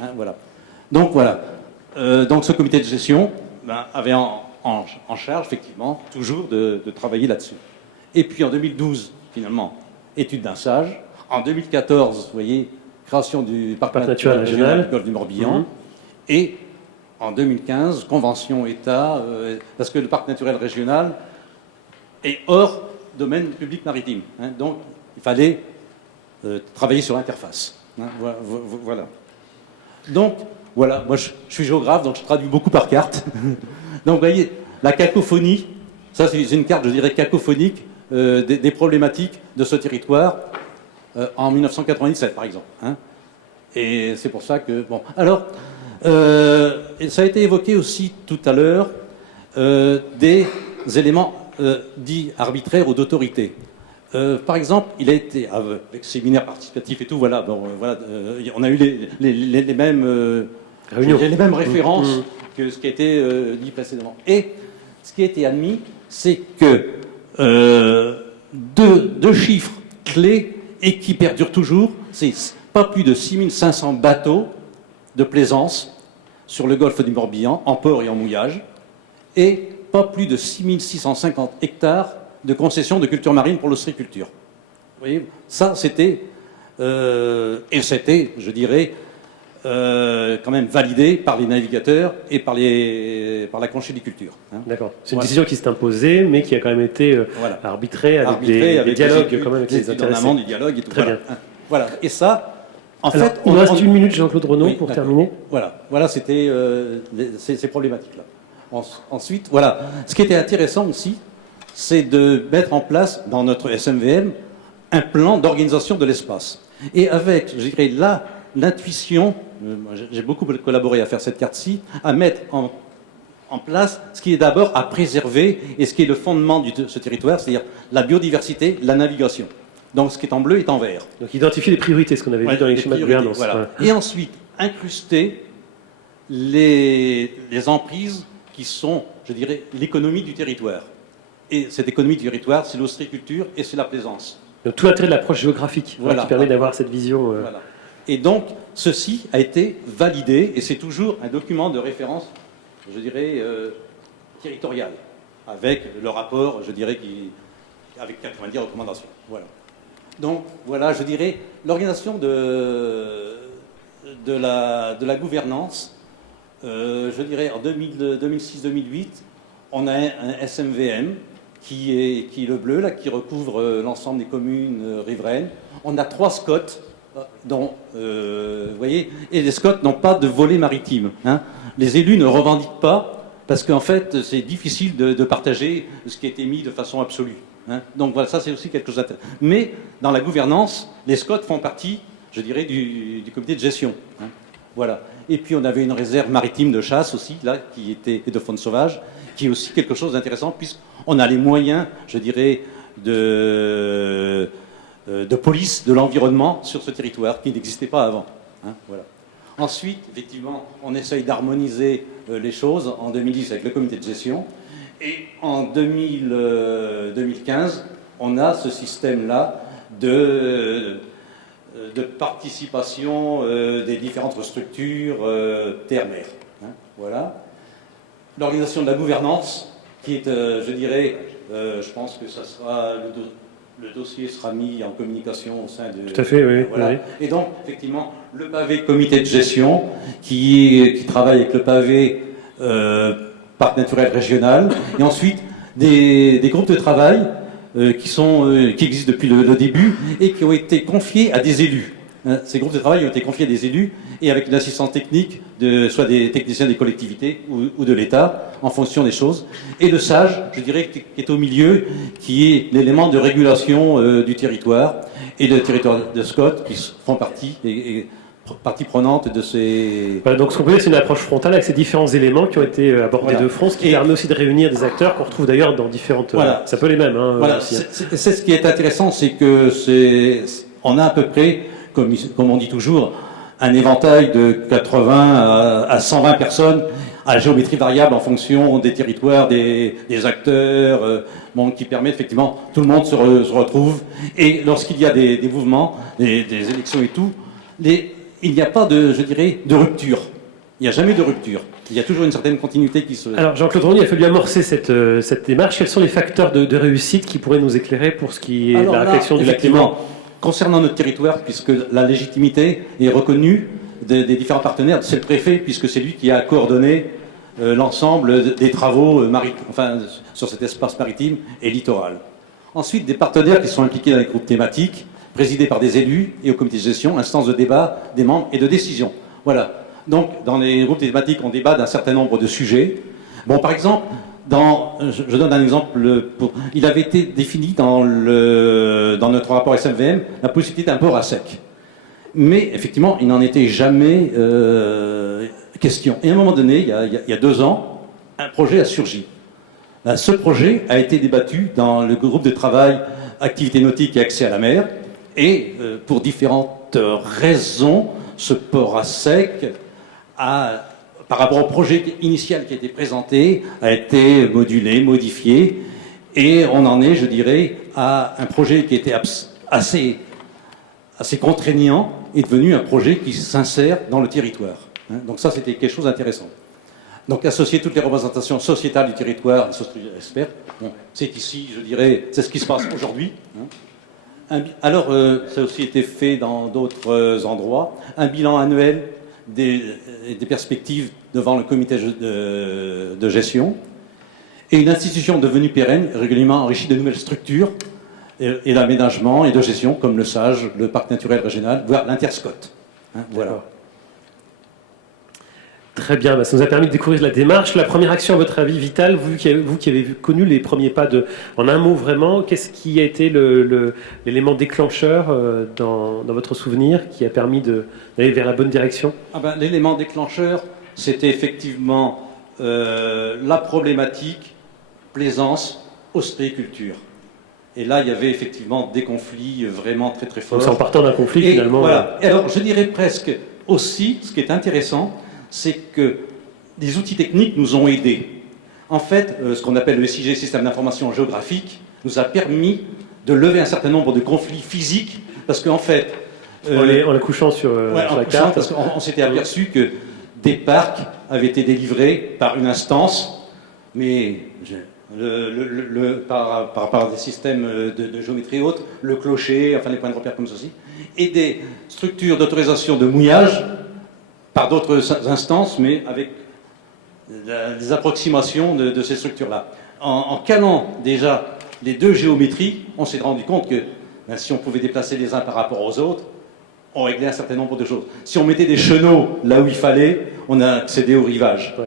Hein, voilà. Donc voilà. Donc ce comité de gestion avait en charge, effectivement, toujours de travailler là-dessus. Et puis en 2012, finalement, étude d'un sage. En 2014, vous voyez, création du parc naturel régional du golfe du Morbihan. Et en 2015, convention État, parce que le parc naturel régional est hors domaine public maritime. Hein, donc il fallait travailler sur l'interface. Hein, voilà. Donc, voilà, moi je suis géographe, donc je traduis beaucoup par carte. Donc vous voyez, la cacophonie, ça c'est une carte, je dirais, cacophonique des problématiques de ce territoire en 1997, par exemple. Hein. Et c'est pour ça que... Bon, alors, ça a été évoqué aussi tout à l'heure, des éléments dits arbitraires ou d'autorité. Par exemple, il a été, avec séminaire participatif et tout, voilà, bon, voilà on a eu les mêmes, les mêmes références que ce qui a été dit précédemment. Et ce qui a été admis, c'est que deux chiffres clés et qui perdurent toujours, c'est pas plus de 6500 bateaux de plaisance sur le golfe du Morbihan, en port et en mouillage, et pas plus de 6650 hectares de concessions de culture marine pour l'ostréiculture. Vous voyez, ça c'était, et c'était, je dirais, quand même validé par les navigateurs et par la conchyliculture. Hein. D'accord. C'est une décision qui s'est imposée, mais qui a quand même été arbitrée avec des dialogues quand même avec les intéressés. En amont, des dialogues et tout. Très bien. Voilà. Et ça, en Alors, fait... il nous reste une minute, Jean-Claude Renaud, pour terminer. Voilà, c'était ces problématiques-là. Ensuite, voilà. Ce qui était intéressant aussi, c'est de mettre en place, dans notre SMVM, un plan d'organisation de l'espace. Et avec, je dirais, là, l'intuition, j'ai beaucoup collaboré à faire cette carte-ci, à mettre en place ce qui est d'abord à préserver et ce qui est le fondement de ce territoire, c'est-à-dire la biodiversité, la navigation. Donc ce qui est en bleu est en vert. Donc identifier les priorités, ce qu'on avait vu dans les schémas de gouvernance. Voilà. Et ensuite, incruster les emprises qui sont, je dirais, l'économie du territoire. Et cette économie du territoire, c'est l'ostréiculture et c'est la plaisance. Donc tout l'intérêt de l'approche géographique qui permet d'avoir cette vision. Voilà. Et donc, ceci a été validé, et c'est toujours un document de référence, je dirais, territorial, avec le rapport, je dirais, avec 90 recommandations. Voilà. Donc, voilà, je dirais, l'organisation de la gouvernance, je dirais, en 2006-2008, on a un SMVM qui est le bleu, là, qui recouvre l'ensemble des communes riveraines. On a 3 SCOT, dont, vous voyez, et les SCOT n'ont pas de volet maritime. Hein. Les élus ne revendiquent pas, parce qu'en fait, c'est difficile de partager ce qui a été mis de façon absolue. Hein. Donc voilà, ça c'est aussi quelque chose d'intéressant. Mais dans la gouvernance, les SCOT font partie, je dirais, du comité de gestion. Hein. Voilà. Et puis on avait une réserve maritime de chasse aussi, là, qui était, et de faune sauvage, qui est aussi quelque chose d'intéressant, puisqu'on a les moyens, je dirais, de police de l'environnement sur ce territoire, qui n'existait pas avant. Hein, voilà. Ensuite, effectivement, on essaye d'harmoniser les choses en 2010 avec le comité de gestion. Et en 2015, on a ce système-là de participation des différentes structures terre-mer. Hein, voilà. L'organisation de la gouvernance, qui est, je dirais, je pense que ça sera le dossier sera mis en communication au sein de... Tout à fait, oui. Voilà. Oui. Et donc, effectivement, le pavé comité de gestion, qui travaille avec le pavé parc naturel régional, et ensuite des groupes de travail qui existent depuis le début et qui ont été confiés à des élus. Ces groupes de travail ont été confiés à des élus et avec une assistance technique, soit des techniciens des collectivités ou de l'État, en fonction des choses. Et le SAGE, je dirais, qui est au milieu, qui est l'élément de régulation du territoire, et le territoire de Scott, qui font partie, et partie prenante de ces... Voilà, donc ce qu'on peut dire, c'est une approche frontale avec ces différents éléments qui ont été abordés de front, ce qui permet aussi de réunir des acteurs qu'on retrouve d'ailleurs dans différentes... Voilà. C'est un peu les mêmes. Hein, voilà, c'est ce qui est intéressant, c'est que on a à peu près, comme on dit toujours, un éventail de 80 à 120 personnes à géométrie variable en fonction des territoires, des acteurs, qui permet effectivement, tout le monde se retrouve. Et lorsqu'il y a des mouvements, des élections et tout, il n'y a pas de, je dirais, de rupture. Il n'y a jamais de rupture. Il y a toujours une certaine continuité qui se... Alors Jean-Claude Rogny, il a fallu amorcer cette démarche. Quels sont les facteurs de réussite qui pourraient nous éclairer pour ce qui est de la réflexion du lac Léman? Concernant notre territoire, puisque la légitimité est reconnue des différents partenaires, c'est le préfet, puisque c'est lui qui a coordonné l'ensemble des travaux sur cet espace maritime et littoral. Ensuite, des partenaires qui sont impliqués dans les groupes thématiques, présidés par des élus et au comité de gestion, instance de débat des membres et de décision. Voilà. Donc, dans les groupes thématiques, on débat d'un certain nombre de sujets. Bon, par exemple, je donne un exemple. Il avait été défini dans notre rapport SMVM la possibilité d'un port à sec. Mais effectivement, il n'en était jamais question. Et à un moment donné, il y a 2 ans, un projet a surgi. Ce projet a été débattu dans le groupe de travail activités nautiques et accès à la mer. Et pour différentes raisons, ce port à sec par rapport au projet initial qui a été présenté, a été modulé, modifié, et on en est, je dirais, à un projet qui était assez contraignant, est devenu un projet qui s'insère dans le territoire. Donc ça, c'était quelque chose d'intéressant. Donc associer toutes les représentations sociétales du territoire, j'espère, c'est ici, je dirais, c'est ce qui se passe aujourd'hui. Alors, ça a aussi été fait dans d'autres endroits, un bilan annuel des perspectives devant le comité de gestion, et une institution devenue pérenne, régulièrement enrichie de nouvelles structures et d'aménagement et de gestion, comme le SAGE, le parc naturel régional, voire l'Interscot. Voilà. Très bien, ça nous a permis de découvrir la démarche. La première action, à votre avis, Vital, vous qui avez connu les premiers pas en un mot vraiment, qu'est-ce qui a été l'élément déclencheur dans votre souvenir qui a permis d'aller vers la bonne direction? L'élément déclencheur, c'était effectivement la problématique plaisance, ostréiculture. Et là, il y avait effectivement des conflits vraiment très très forts. Donc, en partant d'un conflit, finalement. Voilà. Et alors, je dirais presque aussi, ce qui est intéressant, c'est que des outils techniques nous ont aidés. En fait, ce qu'on appelle le SIG, Système d'information géographique, nous a permis de lever un certain nombre de conflits physiques, parce qu'en fait... en les couchant sur la carte. Parce qu'on s'était aperçu que des parcs avaient été délivrés par une instance, mais par des systèmes de géométrie haute, le clocher, enfin les points de repère comme ceci, et des structures d'autorisation de mouillage par d'autres instances, mais avec des approximations de ces structures-là. En calant déjà les 2 géométries, on s'est rendu compte que si on pouvait déplacer les uns par rapport aux autres, on réglait un certain nombre de choses. Si on mettait des chenaux là où il fallait, on a accédé au rivage. Ouais.